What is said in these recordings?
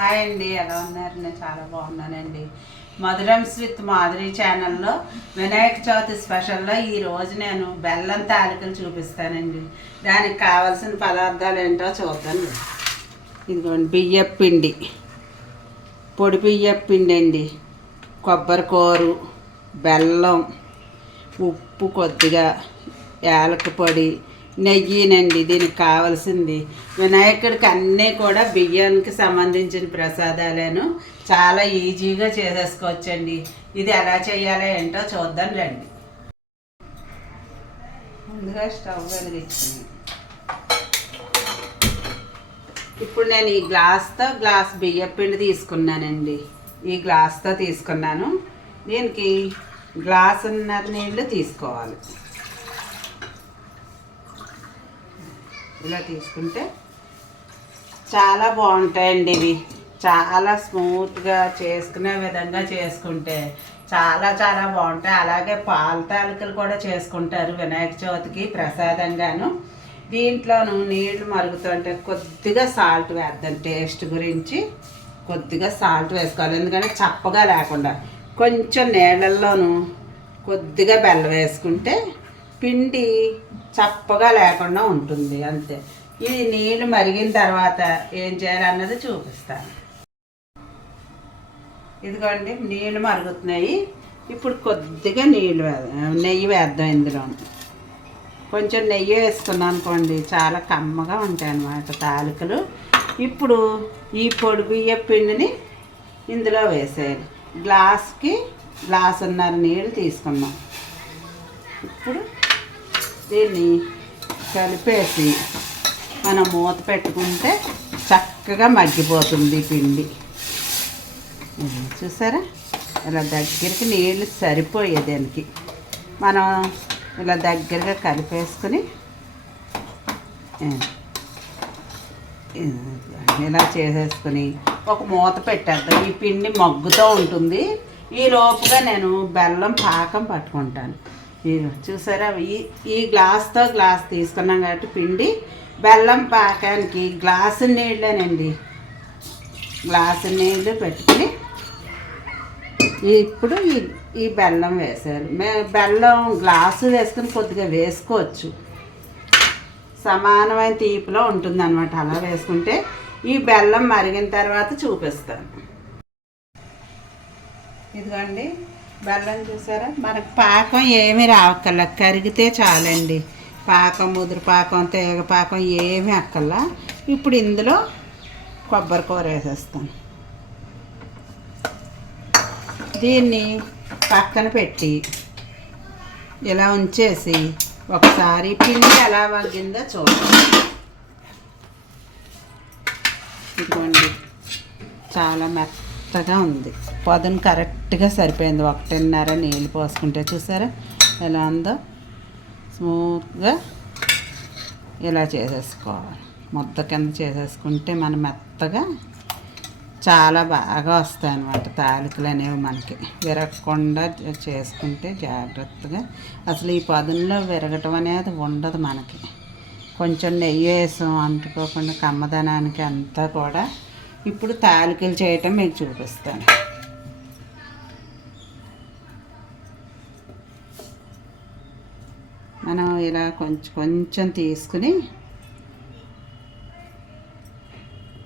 Hi అండి, ఎలా ఉన్నారు? నేను చాలా బాగున్నానండి. మధురమ్స్ విత్ మాధురి ఛానల్లో వినాయక చవితి స్పెషల్లో ఈరోజు నేను బెల్లం తాలికలు చూపిస్తానండి. దానికి కావాల్సిన పదార్థాలు ఏంటో చూద్దాం. ఇదిగోండి, బియ్యపు పిండి, పొడి బియ్యపు పిండి అండి, కొబ్బరి కూరు, బెల్లం, ఉప్పు కొద్దిగా, యాలక పొడి, నెయ్యినండి. దీనికి కావాల్సింది వినాయకుడికి అన్నీ కూడా బియ్యానికి సంబంధించిన ప్రసాదాలను చాలా ఈజీగా చేసేసుకోవచ్చండి. ఇది ఎలా చేయాలో ఏంటో చూద్దాం రండి. ముందుగా స్టవ్ వెలిగించాను. ఇప్పుడు నేను ఈ గ్లాస్ బియ్యం పిండి తీసుకున్నానండి. ఈ గ్లాస్తో తీసుకున్నాను. దీనికి గ్లాసున్నర నీళ్ళు తీసుకోవాలి. ఇలా తీసుకుంటే చాలా బాగుంటాయండి. ఇవి చాలా స్మూత్గా చేసుకునే విధంగా చేసుకుంటే చాలా చాలా బాగుంటాయి. అలాగే పాల తాలికలు కూడా చేసుకుంటారు వినాయక చవితికి ప్రసాదంగాను. దీంట్లోనూ నీళ్లు మరుగుతుంటే కొద్దిగా సాల్ట్ వేద్దాం. టేస్ట్ గురించి కొద్దిగా సాల్ట్ వేసుకోవాలి, ఎందుకంటే చప్పగా లేకుండా. కొంచెం నీళ్ళల్లోనూ కొద్దిగా బెల్లం వేసుకుంటే పిండి చప్పగా లేకుండా ఉంటుంది, అంతే. ఇది నీళ్ళు మరిగిన తర్వాత ఏం చేయాలన్నది చూపిస్తాను. ఇదిగోండి, నీళ్ళు మరుగుతున్నాయి. ఇప్పుడు కొద్దిగా నెయ్యి వేద్దాం. ఇందులో కొంచెం నెయ్యి వేసుకున్నాం అనుకోండి, చాలా కమ్మగా ఉంటాయి అన్నమాట తాలికలు. ఇప్పుడు ఈ పొడి బియ్య పిండిని ఇందులో వేసేయాలి. గ్లాసున్నర నీళ్ళు తీసుకున్నాం. ఇప్పుడు దీన్ని కలిపేసి మనం మూత పెట్టుకుంటే చక్కగా మగ్గిపోతుంది పిండి. చూసారా, ఇలా దగ్గరికి నీళ్ళు సరిపోయే దానికి మనం ఇలా దగ్గరగా కలిపేసుకుని ఇలా చేసేసుకుని ఒక మూత పెట్టేద్దాం. ఈ పిండి మగ్గుతూ ఉంటుంది. ఈ లోపుగా నేను బెల్లం పాకం పట్టుకుంటాను. చూసారా, ఈ గ్లాస్తో గ్లాస్ తీసుకున్నాం కాబట్టి పిండి, బెల్లం పాకానికి గ్లాసు నీళ్ళేనండి. గ్లాసు నీళ్ళు పెట్టుకుని ఇప్పుడు ఈ బెల్లం వేసారు. బెల్లం గ్లాసు వేసుకుని కొద్దిగా వేసుకోవచ్చు, సమానమైన తీపిలో ఉంటుంది అన్నమాట. అలా వేసుకుంటే ఈ బెల్లం మరిగిన తర్వాత చూపిస్తాను. ఇదిగోండి, బెల్లం చూసారా, మనకు పాకం ఏమీ రావక్కర్లా, కరిగితే చాలండి. పాకం, ముదురు పాకం, తీగ పాకం ఏమీ అక్కర్లా. ఇప్పుడు ఇందులో కొబ్బరి కూర వేసేస్తాను. దీన్ని పక్కన పెట్టి ఇలా ఉంచేసి ఒకసారి పిండి ఎలా మగ్గిందో చూడండి. ఇదిగోండి, చాలా మెత్తగా ఉంది. పొదను కరెక్ట్గా సరిపోయింది. 1.5 నీళ్ళు పోసుకుంటే చూసారా ఎలా ఉందో. స్మూత్గా ఇలా చేసేసుకోవాలి. ముద్ద కింద చేసేసుకుంటే మనం మెత్తగా చాలా బాగా వస్తాయి అన్నమాట తాలికలు అనేవి. మనకి విరగకుండా చేసుకుంటే జాగ్రత్తగా, అసలు ఈ పొదల్లో విరగటం అనేది ఉండదు మనకి. కొంచెం నెయ్యి వేసాం అంటుకోకుండా కమ్మదనానికి అంతా కూడా. ఇప్పుడు తాలికలు చేయటం మీకు చూపిస్తాను. మనం ఇలా కొంచెం తీసుకుని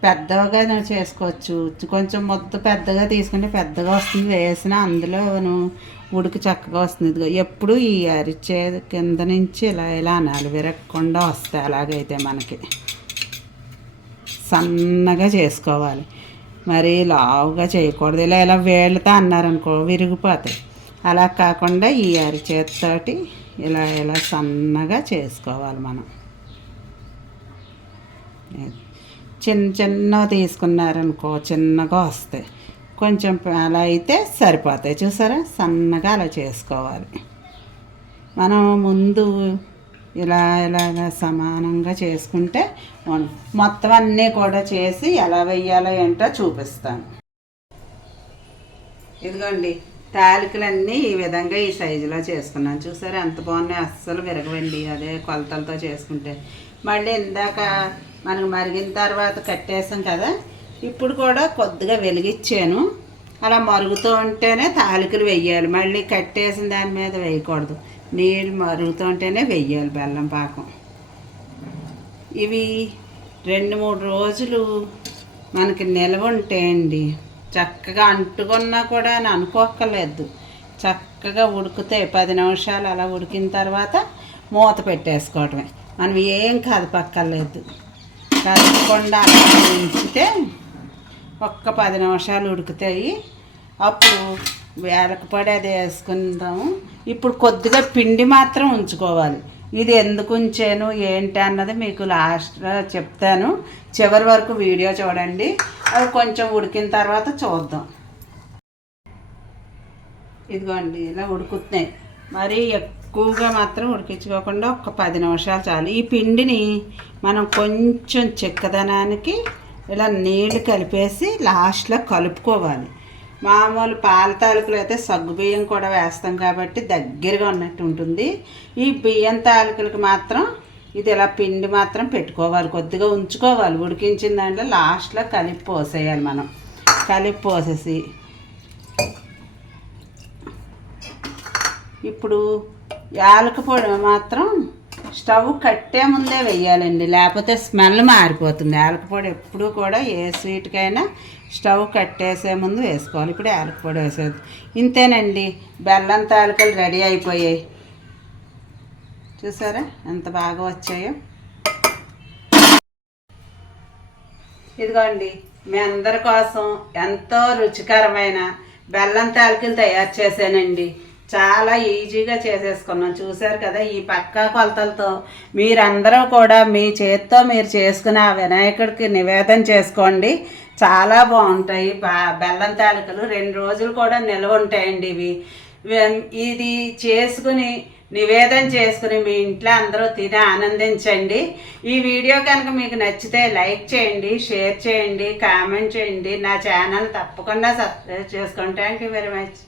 పెద్దగా చేసుకోవచ్చు. కొంచెం ముద్ద పెద్దగా తీసుకుంటే పెద్దగా వస్తుంది, వేసినా అందులోను ఉడికి చక్కగా వస్తుంది. ఎప్పుడు ఈ అరిచే కింద నుంచి ఇలా అనాలి, విరగకుండా వస్తాయి. అలాగైతే మనకి సన్నగా చేసుకోవాలి, మరి లావుగా చేయకూడదు. ఇలా వేళ్ళతో అన్నారనుకో విరిగిపోతాయి. అలా కాకుండా ఈ అరిచేతితోటి ఇలా సన్నగా చేసుకోవాలి మనం. చిన్న తీసుకున్నారనుకో చిన్నగా వస్తాయి. కొంచెం అలా అయితే సరిపోతాయి. చూసారా, సన్నగా అలా చేసుకోవాలి. మనం ముందు ఇలాగా సమానంగా చేసుకుంటే మొత్తం అన్నీ కూడా చేసి ఎలా వేయాలో ఏంటో చూపిస్తాను. ఇదిగోండి, తాలికలన్నీ ఈ విధంగా ఈ సైజులో చేసుకున్నాను. చూసారా ఎంత బాగున్నాయి, అస్సలు విరగవండి. అదే కొలతలతో చేసుకుంటే. మళ్ళీ ఇందాక మనకు మరిగిన తర్వాత కట్టేసాం కదా, ఇప్పుడు కూడా కొద్దిగా వెలిగించాను. అలా మరుగుతూ ఉంటేనే తాలికలు వెయ్యాలి, మళ్ళీ కట్టేసిన దాని మీద వేయకూడదు. నీళ్ళు మరుగుతూ ఉంటేనే వెయ్యాలి బెల్లం పాకం. ఇవి 2-3 రోజులు మనకి నిల్వ ఉంటాయండి. చక్కగా అంటుకున్నా కూడా అని అనుకోక్కర్లేదు, చక్కగా ఉడుకుతాయి. 10 నిమిషాలు అలా ఉడికిన తర్వాత మూత పెట్టేసుకోవటమే. మనం ఏం కదపక్కర్లేదు, కదపకుండా అలా ఉంచితే ఒక్క 10 నిమిషాలు ఉడుకుతాయి. అప్పుడు వేలకపొడి అది వేసుకుందాము. ఇప్పుడు కొద్దిగా పిండి మాత్రం ఉంచుకోవాలి. ఇది ఎందుకు ఉంచాను ఏంటి అన్నది మీకు లాస్ట్లో చెప్తాను. చివరి వరకు వీడియో చూడండి. అది కొంచెం ఉడికిన తర్వాత చూద్దాం. ఇదిగోండి ఇలా ఉడుకుతున్నాయి. మరీ ఎక్కువగా మాత్రం ఉడికించుకోకుండా ఒక 10 నిమిషాలు చాలు. ఈ పిండిని మనం కొంచెం చిక్కదనానికి ఇలా నీళ్ళు కలిపేసి లాస్ట్లో కలుపుకోవాలి. మామూలు పాల తాలికలు అయితే సగ్గుబియ్యం కూడా వేస్తాం కాబట్టి దగ్గరగా ఉన్నట్టు ఉంటుంది. ఈ బియ్యం తాలికలకి మాత్రం ఇది ఇలా పిండి మాత్రం పెట్టుకోవాలి, కొద్దిగా ఉంచుకోవాలి. ఉడికించిన దాంట్లో లాస్ట్లో కలిపి పోసేయాలి. మనం కలిపి పోసేసి ఇప్పుడు యాలక పొడి మాత్రం స్టవ్ కట్టే ముందే వేయాలండి, లేకపోతే స్మెల్ మారిపోతుంది. యాలక పొడి ఎప్పుడు కూడా ఏ స్వీట్కైనా స్టవ్ కట్టేసే ముందు వేసుకోవాలి. ఇప్పుడు యాలక పొడి వేసేది. ఇంతేనండి, బెల్లం తాలికలు రెడీ అయిపోయాయి. చూసారా ఎంత బాగా వచ్చాయో. ఇదిగోండి మీ అందరి కోసం ఎంతో రుచికరమైన బెల్లం తాలికలు తయారు చేశానండి. చాలా ఈజీగా చేసేసుకున్నాం. చూశారు కదా, ఈ పక్కా కొలతలతో మీరందరూ కూడా మీ చేత్తో మీరు చేసుకుని ఆ వినాయకుడికి నివేదన చేసుకోండి. చాలా బాగుంటాయి బెల్లం తాలికలు. 2 రోజులు కూడా నిల్వ ఉంటాయండి ఇవి. ఇది చేసుకుని నివేదన చేసుకుని మీ ఇంట్లో అందరూ తిని ఆనందించండి. ఈ వీడియో కనుక మీకు నచ్చితే లైక్ చేయండి, షేర్ చేయండి, కామెంట్ చేయండి. నా ఛానల్ తప్పకుండా సబ్స్క్రైబ్ చేసుకోండి. Thank you very much.